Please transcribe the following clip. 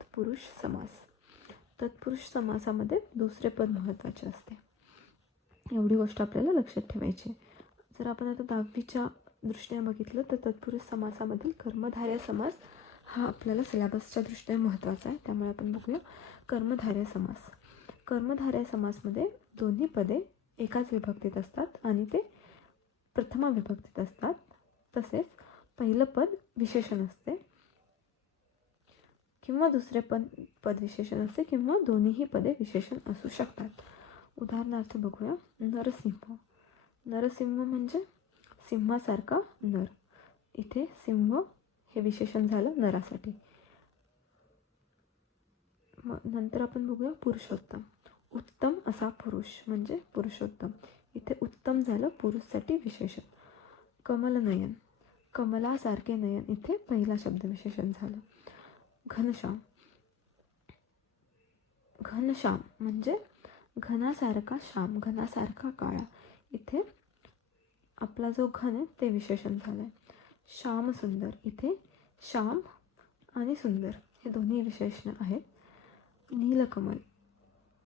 तत्पुरुष समास. तत्पुरुष समासामध्ये दुसरे पद महत्त्वाचे असते. एवढी गोष्ट आपल्याला लक्षात ठेवायची. जर आपण आता 10वीच्या दृष्टीने बघितलं तर तत्पुरुष समासामधील कर्मधारय समास हा आपल्याला सिलेबसच्या दृष्टीने महत्त्वाचा आहे. त्यामुळे आपण बघूया कर्मधारय समास. कर्मधारय समासमध्ये दोन्ही पदे एकाच विभक्तीत असतात आणि ते प्रथमा विभक्तीत असतात. तसेच पहिलं पद विशेषण असते किंवा दुसरे पद विशेषण असते किंवा दोन्हीही पदे विशेषण असू शकतात. उदाहरणार्थ बघूया नरसिंह. नरसिंह म्हणजे सिंहासारखा नर. इथे सिंह हे विशेषण झालं नरासाठी. नंतर आपण बघूया पुरुषोत्तम. उत्तम असा पुरुष म्हणजे पुरुषोत्तम. इथे उत्तम झालं पुरुषसाठी विशेषण. कमलनयन, कमलासारखे नयन, इथे पहिला शब्द विशेषण झालं. घनश्याम, घनश्याम म्हणजे घनासारखा श्याम, घनासारखा काळा. इथे आपला जो घन आहे ते विशेषण झालं आहे. श्याम सुंदर, इथे श्याम आणि सुंदर हे दोन्ही विशेषण आहेत. नीलकमल,